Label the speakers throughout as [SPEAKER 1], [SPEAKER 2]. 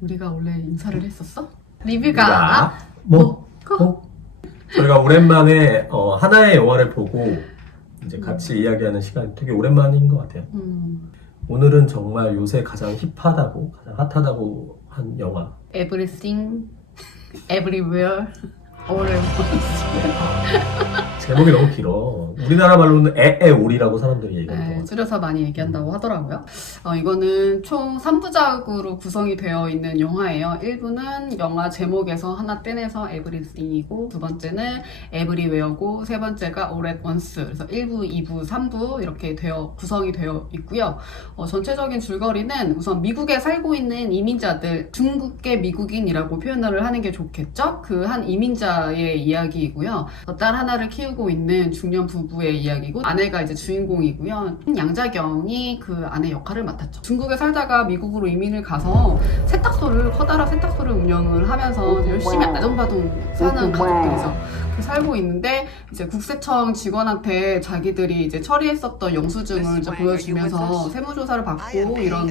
[SPEAKER 1] 우리가 원래 인사를 했었어? 리뷰가
[SPEAKER 2] 뭐,
[SPEAKER 1] 고!
[SPEAKER 2] 뭐? 저희가 오랜만에 어, 하나의 영화를 보고 이제 같이 이야기하는 시간이 되게 오랜만인 것 같아요.
[SPEAKER 1] 음,
[SPEAKER 2] 오늘은 정말 요새 가장 힙하다고 가장 핫하다고 한 영화.
[SPEAKER 1] Everything, Everywhere, All at Once.
[SPEAKER 2] 제목이 너무 길어. 우리나라 말로는 에에올이라고 사람들이 얘기하는
[SPEAKER 1] 네,
[SPEAKER 2] 거 같아요.
[SPEAKER 1] 줄여서 많이 얘기한다고 하더라고요. 어, 이거는 총 3부작으로 구성이 되어 있는 영화예요. 1부는 영화 제목에서 하나 떼내서 Everything이고, 두 번째는 Everywhere고, 세 번째가 at Once. 그래서 1부, 2부, 3부 이렇게 되어 구성이 되어 있고요. 어, 전체적인 줄거리는 우선 미국에 살고 있는 이민자들, 중국계 미국인이라고 표현을 하는 게 좋겠죠? 그 한 이민자의 이야기이고요. 어, 딸 하나를 키우고 있는 중년 부부의 이야기고 아내가 이제 주인공이고요. 양자경이 그 아내 역할을 맡았죠. 중국에 살다가 미국으로 이민을 가서 세탁소를 커다란 세탁소를 운영을 하면서 열심히 아동바동 사는 가족들이죠. 그렇게 살고 있는데 이제 국세청 직원한테 자기들이 이제 처리했었던 영수증을 이제 보여주면서 세무조사를 받고 이런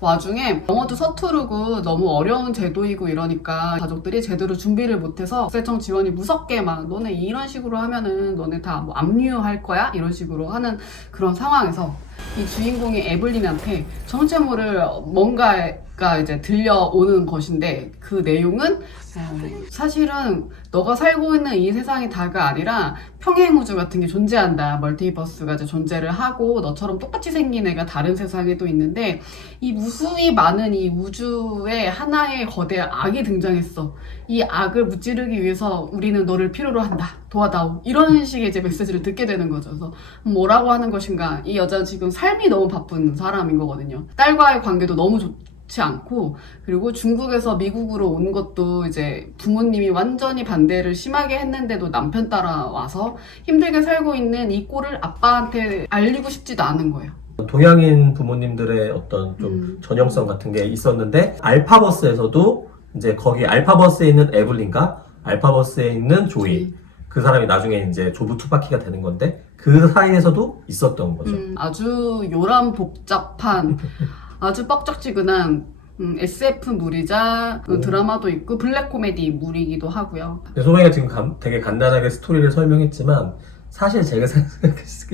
[SPEAKER 1] 와중에 영어도 서투르고 너무 어려운 제도이고 이러니까 가족들이 제대로 준비를 못해서 국세청 지원이 무섭게 막 너네 이런 식으로 하면은 너네 다 뭐 압류할 거야? 이런 식으로 하는 그런 상황에서 이 주인공이 에블린한테 정체 모를 뭔가 가 이제 들려오는 것인데 그 내용은 어, 사실은 너가 살고 있는 이 세상이 다가 아니라 평행 우주 같은 게 존재한다. 멀티버스가 이제 존재를 하고 너처럼 똑같이 생긴 애가 다른 세상에도 있는데 이 무수히 많은 이 우주에 하나의 거대 악이 등장했어. 이 악을 무찌르기 위해서 우리는 너를 필요로 한다. 도와다오. 이런 식의 이제 메시지를 듣게 되는 거죠. 그래서 뭐라고 하는 것인가? 이 여자는 지금 삶이 너무 바쁜 사람인 거거든요. 딸과의 관계도 너무 좋 지 않고 그리고 중국에서 미국으로 온 것도 이제 부모님이 완전히 반대를 심하게 했는데도 남편 따라와서 힘들게 살고 있는 이 꼴을 아빠한테 알리고 싶지도 않은 거예요.
[SPEAKER 2] 동양인 부모님들의 어떤 좀
[SPEAKER 1] 음.
[SPEAKER 2] 전형성 같은 게 있었는데 알파버스에서도 이제 거기 알파버스에 있는 에블린과 알파버스에 있는 조이 그 사람이 나중에 이제 조부 투바키가 되는 건데 그 사이에서도 있었던 거죠.
[SPEAKER 1] 음, 아주 요란 복잡한 아주 뻑적지근한 음, SF물이자 그
[SPEAKER 2] 오.
[SPEAKER 1] 드라마도 있고 블랙 코미디 물이기도 하고요.
[SPEAKER 2] 소명이가 지금 감- 되게 간단하게 스토리를 설명했지만 사실 제가 생각했을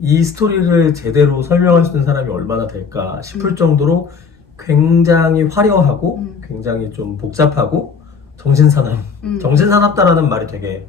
[SPEAKER 2] 때이 스토리를 제대로 설명할 수 있는 사람이 얼마나 될까 싶을
[SPEAKER 1] 음.
[SPEAKER 2] 정도로 굉장히 화려하고
[SPEAKER 1] 음.
[SPEAKER 2] 굉장히 좀 복잡하고 정신사납
[SPEAKER 1] 음.
[SPEAKER 2] 정신사납다라는 말이 되게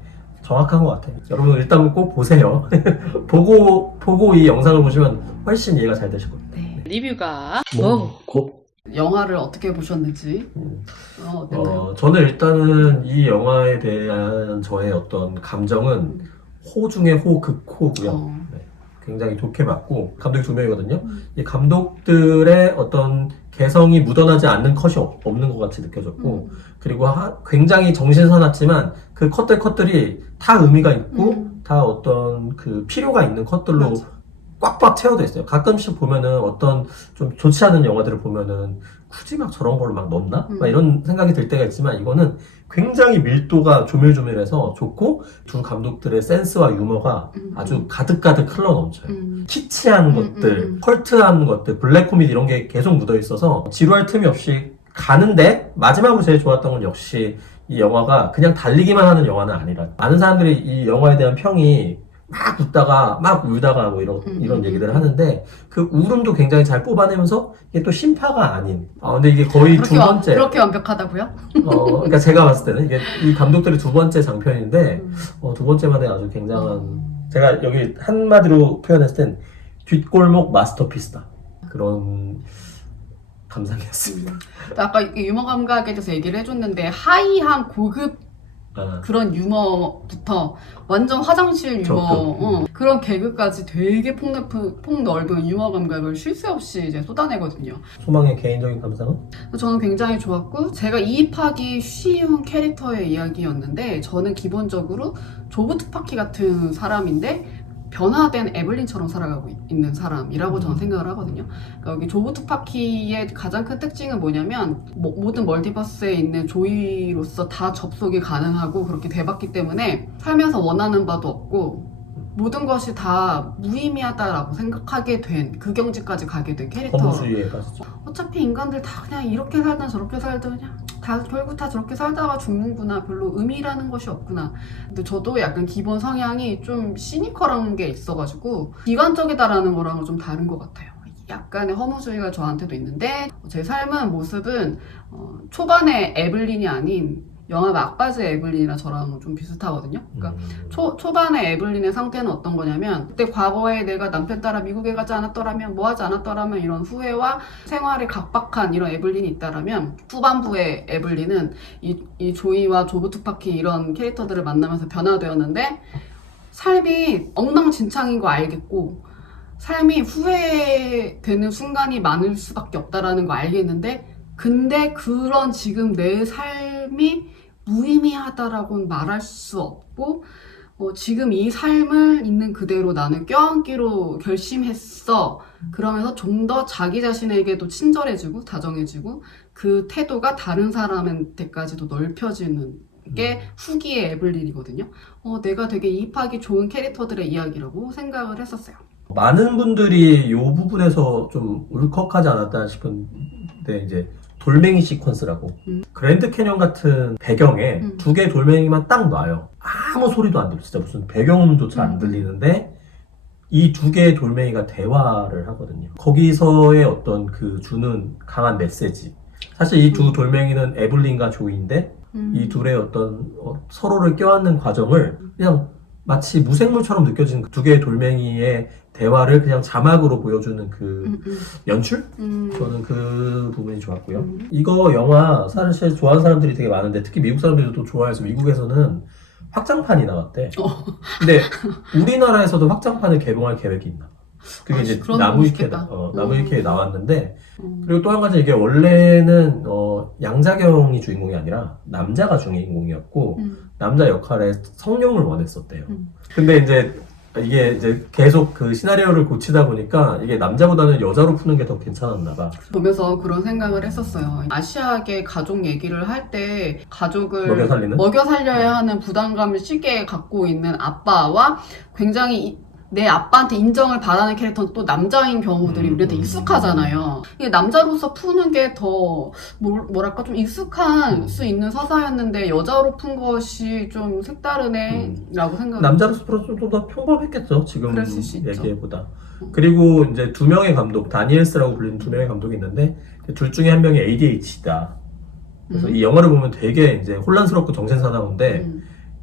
[SPEAKER 2] 정확한 것 같아요. 여러분 일단 꼭 보세요. 보고 보고 이 영상을 보시면 훨씬 이해가 잘 되실 겁니다.
[SPEAKER 1] 네. 리뷰가
[SPEAKER 2] 뭐, 곧
[SPEAKER 1] 영화를 어떻게 보셨는지
[SPEAKER 2] 음.
[SPEAKER 1] 어, 어땠나요?
[SPEAKER 2] 어, 저는 일단은 이 영화에 대한 저의 어떤 감정은
[SPEAKER 1] 음.
[SPEAKER 2] 호 중에 호, 극호고요.
[SPEAKER 1] 어.
[SPEAKER 2] 네. 굉장히 좋게 봤고 감독이 두 명이거든요.
[SPEAKER 1] 음.
[SPEAKER 2] 이 감독들의 어떤 개성이 묻어나지 않는 컷이 없, 없는 것 같이 느껴졌고
[SPEAKER 1] 음.
[SPEAKER 2] 그리고 하- 굉장히 정신 사납지만 그 컷들 컷들이 다 의미가 있고
[SPEAKER 1] 음.
[SPEAKER 2] 다 어떤 그 필요가 있는 컷들로
[SPEAKER 1] 맞아.
[SPEAKER 2] 꽉꽉 채워져 있어요. 가끔씩 보면은 어떤 좀 좋지 않은 영화들을 보면은 굳이 막 저런 걸막 넣나?
[SPEAKER 1] 음.
[SPEAKER 2] 막 이런 생각이 들 때가 있지만 이거는 굉장히 밀도가 조밀조밀해서 좋고 두 감독들의 센스와 유머가
[SPEAKER 1] 음.
[SPEAKER 2] 아주 가득가득 흘러 넘쳐요.
[SPEAKER 1] 음.
[SPEAKER 2] 키치한
[SPEAKER 1] 음,
[SPEAKER 2] 것들,
[SPEAKER 1] 음, 음.
[SPEAKER 2] 컬트한 것들, 블랙 코미디 이런 게 계속 묻어 있어서 지루할 틈이 없이 가는데 마지막으로 제일 좋았던 건 역시 이 영화가 그냥 달리기만 하는 영화는 아니라 많은 사람들이 이 영화에 대한 평이 막 웃다가 막 울다가 뭐 이런
[SPEAKER 1] 음,
[SPEAKER 2] 이런
[SPEAKER 1] 음,
[SPEAKER 2] 얘기들을
[SPEAKER 1] 음.
[SPEAKER 2] 하는데 그 울음도 굉장히 잘 뽑아내면서 이게 또 심파가 아닌 아 근데 이게 거의 두
[SPEAKER 1] 그렇게, 완-
[SPEAKER 2] 번째
[SPEAKER 1] 그렇게 완벽하다고요?
[SPEAKER 2] 어 그러니까 제가 봤을 때는 이게 이 감독들의 두 번째 장편인데
[SPEAKER 1] 음.
[SPEAKER 2] 어, 두 번째 만에 아주 굉장한
[SPEAKER 1] 어.
[SPEAKER 2] 제가 여기 한마디로 표현했을 땐 뒷골목 마스터피스다 그런 감상이었습니다.
[SPEAKER 1] 음. 아까 이렇게 유머 감각에 대해서 얘기를 해줬는데 하이한 고급
[SPEAKER 2] 아,
[SPEAKER 1] 그런 유머부터 완전 화장실 유머. 어, 그런 개그까지 되게 폭넓은, 폭넓은 유머 감각을 쉴 새 없이 이제 쏟아내거든요.
[SPEAKER 2] 소망의 개인적인 감상은
[SPEAKER 1] 저는 굉장히 좋았고 제가 이입하기 쉬운 캐릭터의 이야기였는데 저는 기본적으로 조브 투파키 같은 사람인데 변화된 에블린처럼 살아가고 있- 있는 사람이라고 저는
[SPEAKER 2] 음.
[SPEAKER 1] 생각을 하거든요. 그러니까 여기 조브 투파키의 가장 큰 특징은 뭐냐면 모, 모든 멀티버스에 있는 조이로서 다 접속이 가능하고 그렇게 돼봤기 때문에 살면서 원하는 바도 없고 모든 것이 다 무의미하다라고 생각하게 된 그 경지까지 가게 된 캐릭터.
[SPEAKER 2] 허무주의에.
[SPEAKER 1] 어차피 인간들 다 그냥 이렇게 살든 저렇게 살든 그냥 다 결국 다 저렇게 살다가 죽는구나. 별로 의미라는 것이 없구나. 근데 저도 약간 기본 성향이 좀 시니컬한 게 있어가지고 비관적이다라는 거랑은 좀 다른 것 같아요. 약간의 허무주의가 저한테도 있는데 제 삶은 모습은 어, 초반에 에블린이 아닌 영화 막바지 에블린이랑 저랑 좀 비슷하거든요. 그러니까
[SPEAKER 2] 음.
[SPEAKER 1] 초, 초반에 에블린의 상태는 어떤 거냐면 그때 과거에 내가 남편 따라 미국에 가지 않았더라면 뭐 하지 않았더라면 이런 후회와 생활에 각박한 이런 에블린이 있다라면 후반부의 에블린은 이, 이 조이와 조부 투파키 이런 캐릭터들을 만나면서 변화되었는데 삶이 엉망진창인 거 알겠고 삶이 후회되는 순간이 많을 수밖에 없다라는 거 알겠는데 근데 그런 지금 내 삶이 무의미하다라고는 말할 수 없고 어, 지금 이 삶을 있는 그대로 나는 껴안기로 결심했어. 그러면서 좀 더 자기 자신에게도 친절해지고 다정해지고 그 태도가 다른 사람한테까지도 넓혀지는 게 후기의 에블린이거든요. 어, 내가 되게 이입하기 좋은 캐릭터들의 이야기라고 생각을 했었어요.
[SPEAKER 2] 많은 분들이 이 부분에서 좀 울컥하지 않았다 싶은데 이제 돌멩이 시퀀스라고
[SPEAKER 1] 음.
[SPEAKER 2] 그랜드 캐년 같은 배경에
[SPEAKER 1] 음.
[SPEAKER 2] 두 개의 돌멩이만 딱 놔요 아무 소리도 안 들려 진짜 무슨 배경음조차 안
[SPEAKER 1] 음.
[SPEAKER 2] 들리는데 이 두 개의 돌멩이가 대화를 하거든요 거기서의 어떤 그 주는 강한 메시지 사실 이두
[SPEAKER 1] 음.
[SPEAKER 2] 돌멩이는 에블린과 조이인데
[SPEAKER 1] 음.
[SPEAKER 2] 이 둘의 어떤 어, 서로를 껴안는 과정을 그냥 마치 무생물처럼 느껴지는 그 두 개의 돌멩이의 대화를 그냥 자막으로 보여주는 그
[SPEAKER 1] 음, 음,
[SPEAKER 2] 연출?
[SPEAKER 1] 음.
[SPEAKER 2] 저는 그 부분이 좋았고요.
[SPEAKER 1] 음.
[SPEAKER 2] 이거 영화 사실 좋아하는 사람들이 되게 많은데 특히 미국 사람들이 또 좋아해서 미국에서는 확장판이 나왔대.
[SPEAKER 1] 어.
[SPEAKER 2] 근데 우리나라에서도 확장판을 개봉할 계획이 있나? 봐. 그게
[SPEAKER 1] 아,
[SPEAKER 2] 이제
[SPEAKER 1] 그런
[SPEAKER 2] 나무
[SPEAKER 1] 거
[SPEAKER 2] 위키에
[SPEAKER 1] 좋겠다.
[SPEAKER 2] 어, 나무 위키에
[SPEAKER 1] 음.
[SPEAKER 2] 나왔는데
[SPEAKER 1] 음.
[SPEAKER 2] 그리고 또 한 가지 이게 원래는 어, 양자경이 주인공이 아니라 남자가 주인공이었고
[SPEAKER 1] 음.
[SPEAKER 2] 남자 역할에 성룡을 원했었대요.
[SPEAKER 1] 음.
[SPEAKER 2] 근데 이제 이게 이제 계속 그 시나리오를 고치다 보니까 이게 남자보다는 여자로 푸는 게 더 괜찮았나 봐.
[SPEAKER 1] 보면서 그런 생각을 했었어요. 아시아계 가족 얘기를 할 때 가족을
[SPEAKER 2] 먹여 살리는?
[SPEAKER 1] 먹여 살려야 하는 부담감을 쉽게 갖고 있는 아빠와 굉장히 이- 내 아빠한테 인정을 바라는 캐릭터는 또 남자인 경우들이
[SPEAKER 2] 음,
[SPEAKER 1] 우리한테
[SPEAKER 2] 음,
[SPEAKER 1] 익숙하잖아요. 이게 남자로서 푸는 게 더 뭐랄까 좀 익숙한
[SPEAKER 2] 음.
[SPEAKER 1] 수 있는 서사였는데 여자로 푼 것이 좀 색다르네라고 생각.
[SPEAKER 2] 남자로서 풀어서 좀더 평범했겠죠. 지금. 얘기보다.
[SPEAKER 1] 음.
[SPEAKER 2] 그리고 이제 두 명의 감독, 다니엘스라고 불리는 두 명의 감독이 있는데 둘 중에 한 명이 ADHD다. 그래서
[SPEAKER 1] 음.
[SPEAKER 2] 이 영화를 보면 되게 이제 혼란스럽고 정신사나운데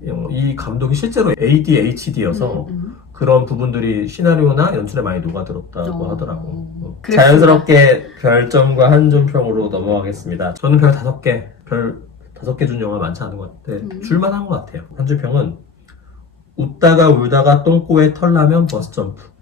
[SPEAKER 1] 음,
[SPEAKER 2] 이 감독이 실제로 ADHD여서
[SPEAKER 1] 음, 음.
[SPEAKER 2] 그런 부분들이 시나리오나 연출에 많이 녹아들었다고
[SPEAKER 1] 어.
[SPEAKER 2] 하더라고. 어.
[SPEAKER 1] 그랬구나.
[SPEAKER 2] 자연스럽게 별점과 한 점평으로 넘어가겠습니다. 저는 별 다섯 개, 별 다섯 개 준 영화 많지 않은 것 같은데
[SPEAKER 1] 음.
[SPEAKER 2] 줄만한 것 같아요. 한 줄평은 웃다가 울다가 똥꼬에 털 나면 버스 점프.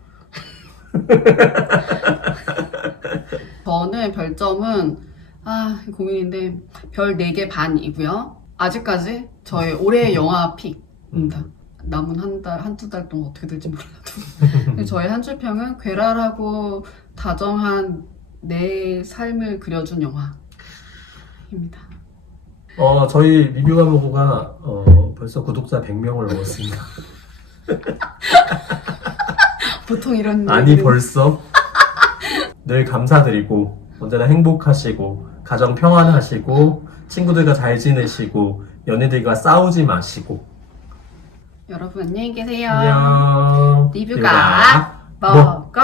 [SPEAKER 1] 저는 별점은 아 고민인데 별 4개 반이고요. 아직까지 저의 올해의 영화 픽입니다. 남은 한 달, 한두 달 동안 어떻게 될지 몰라도. 저의 한 줄평은 괴랄하고 다정한 내 삶을 그려준 영화입니다.
[SPEAKER 2] 어 저희 리뷰 가보고가 어, 벌써 구독자 100명을 넘었습니다.
[SPEAKER 1] 보통 이런
[SPEAKER 2] 아니
[SPEAKER 1] 얘기를-
[SPEAKER 2] 벌써 늘 감사드리고 언제나 행복하시고 가정 평안하시고 친구들과 잘 지내시고 연애들과 싸우지 마시고
[SPEAKER 1] 여러분 안녕히 계세요.
[SPEAKER 2] 안녕.
[SPEAKER 1] 리뷰가 먹고